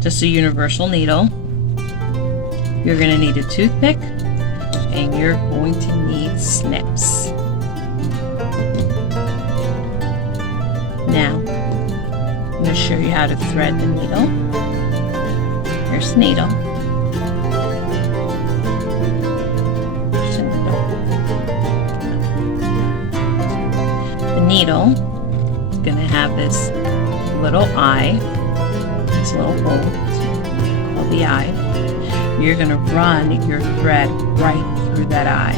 just a universal needle. You're going to need a toothpick, and you're going to need snips. Now, I'm going to show you how to thread the needle. Here's the needle. The needle is going to have this little eye, this little hole called the eye. You're going to run your thread right through that eye.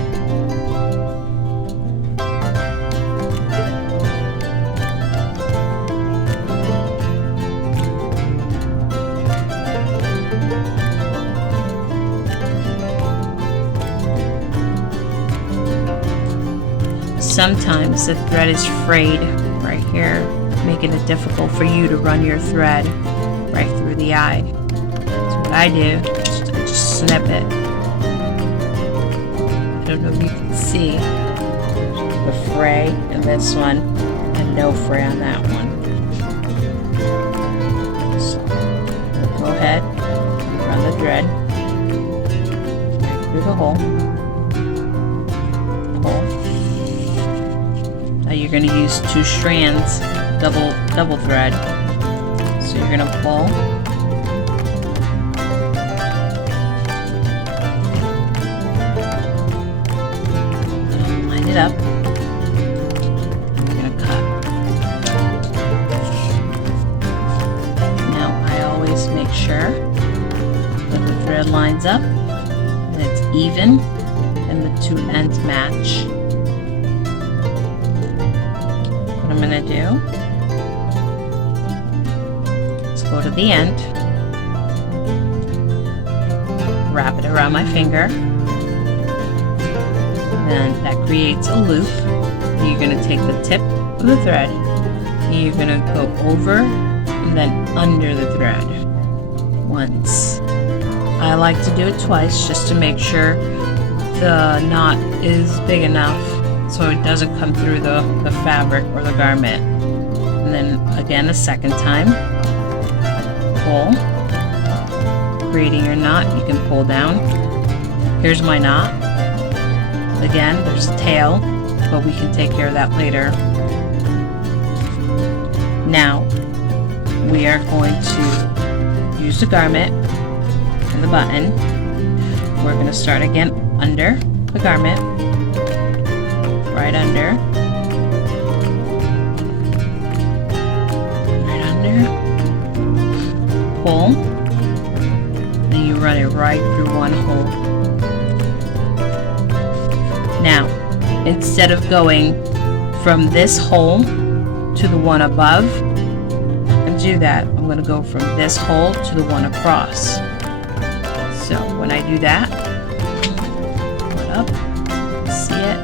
Sometimes the thread is frayed right here, making it difficult for you to run your thread right through the eye. So what I do, just snip it. I don't know if you can see the fray in this one and no fray on that one. So go ahead, run the thread right through the hole. Now you're going to use 2 strands, double thread. So you're going to pull, line it up, and you're going to cut. Now I always make sure that the thread lines up and it's even and the 2 ends match. What I'm going to do is go to the end, wrap it around my finger, and then that creates a loop. You're going to take the tip of the thread and you're going to go over and then under the thread once. I like to do it twice just to make sure the knot is big enough so it doesn't come through the fabric or the garment. And then again a second time, pull, creating your knot. You can pull down. Here's my knot. Again, there's a tail, but we can take care of that later. Now we are going to use the garment and the button. We're going to start again under the garment, right under, pull, then you run it right through one hole. Now, instead of going from this hole to the one above, and do that, I'm going to go from this hole to the one across. So when I do that, pull it up, see it,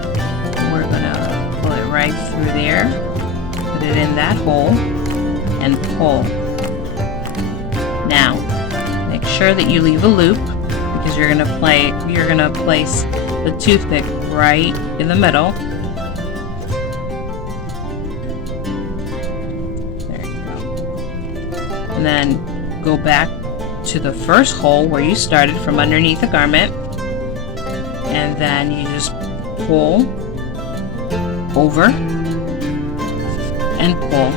and we're going to pull it right through there, put it in that hole, and pull. Now, make sure that you leave a loop because you're gonna place the toothpick right in the middle. There you go. And then go back to the first hole where you started from underneath the garment, and then you just pull over and pull.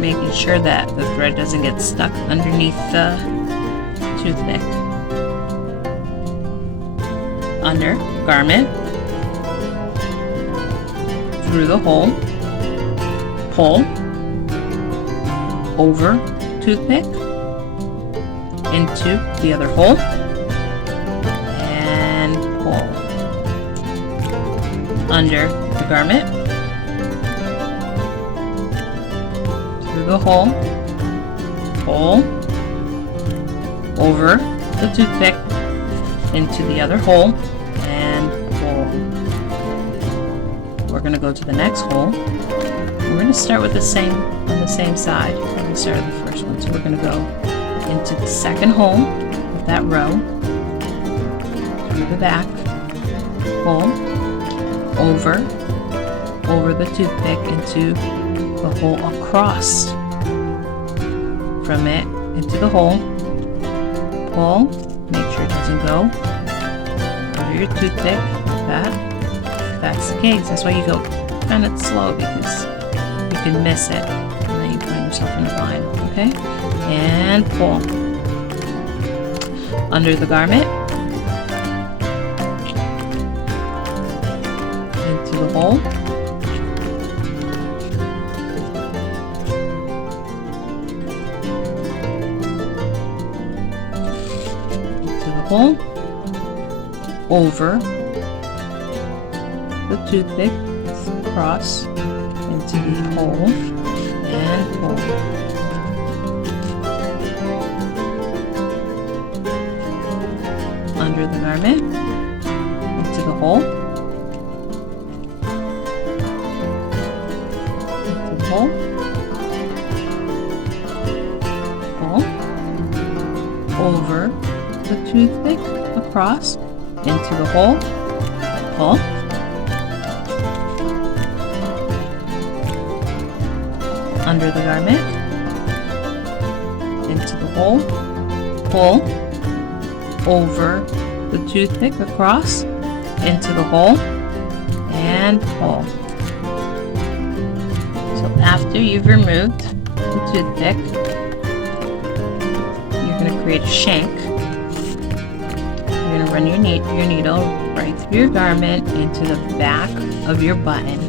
Making sure that the thread doesn't get stuck underneath the toothpick. Under garment, through the hole, pull, over toothpick, into the other hole, and pull. Under the garment, the hole, pull, over the toothpick into the other hole, and pull. We're going to go to the next hole. We're going to start with the same on the same side that we started the first one. So we're going to go into the second hole of that row, through the back, pull, over the toothpick into the hole across from it into the hole. Pull, make sure it doesn't go under your toothpick like that. That's the case. That's why you go kind of slow, because you can miss it and then you find yourself in a bind. Okay? And pull. Under the garment. Into the hole. Into the hole. Over the toothpick, across into the hole, and pull. Under the garment, into the hole, into the hole, pull, over the toothpick, across, into the hole, pull, under the garment, into the hole, pull, over the toothpick, across, into the hole, and pull. So after you've removed the toothpick, you're going to create a shank. You're going to run your needle right through your garment into the back of your button.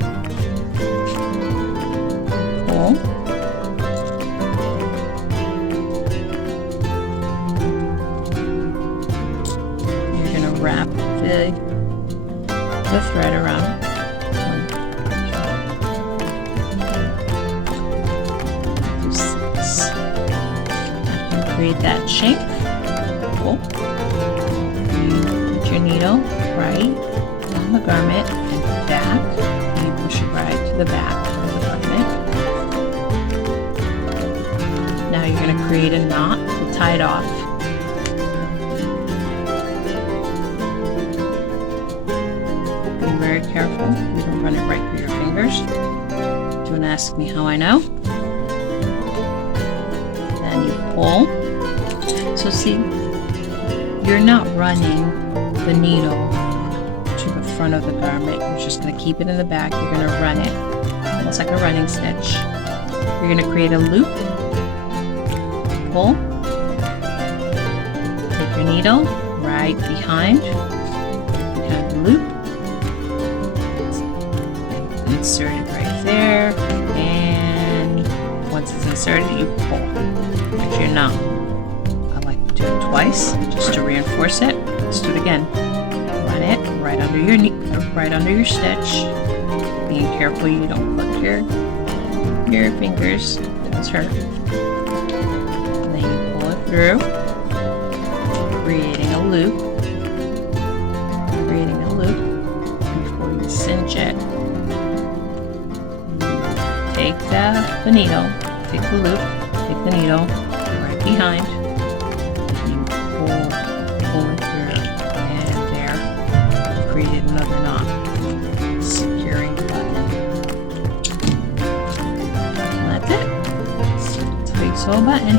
Pull. You're going to wrap the thread around. Create that shank. Pull. You put your needle right on the garment and back, and you push it right to the back of the garment. Now you're going to create a knot to tie it off. Be very careful. You don't run it right through your fingers. Don't ask me how I know. Then you pull. So see, you're not running the needle to the front of the garment. You're just going to keep it in the back. You're going to run it, almost like a running stitch. You're going to create a loop. Pull. Take your needle right behind the loop. Insert it right there. And once it's inserted, you pull. If you're not, do it twice just to reinforce it. Let's do it again. Run it right under your stitch. Being careful you don't clip your fingers. That's hurt. And then you pull it through, creating a loop. Before you cinch it. Take the needle. Take the loop. Take the needle right behind. Pull it through, and there, created another knot, securing the button. And that's it. It's a big sew button.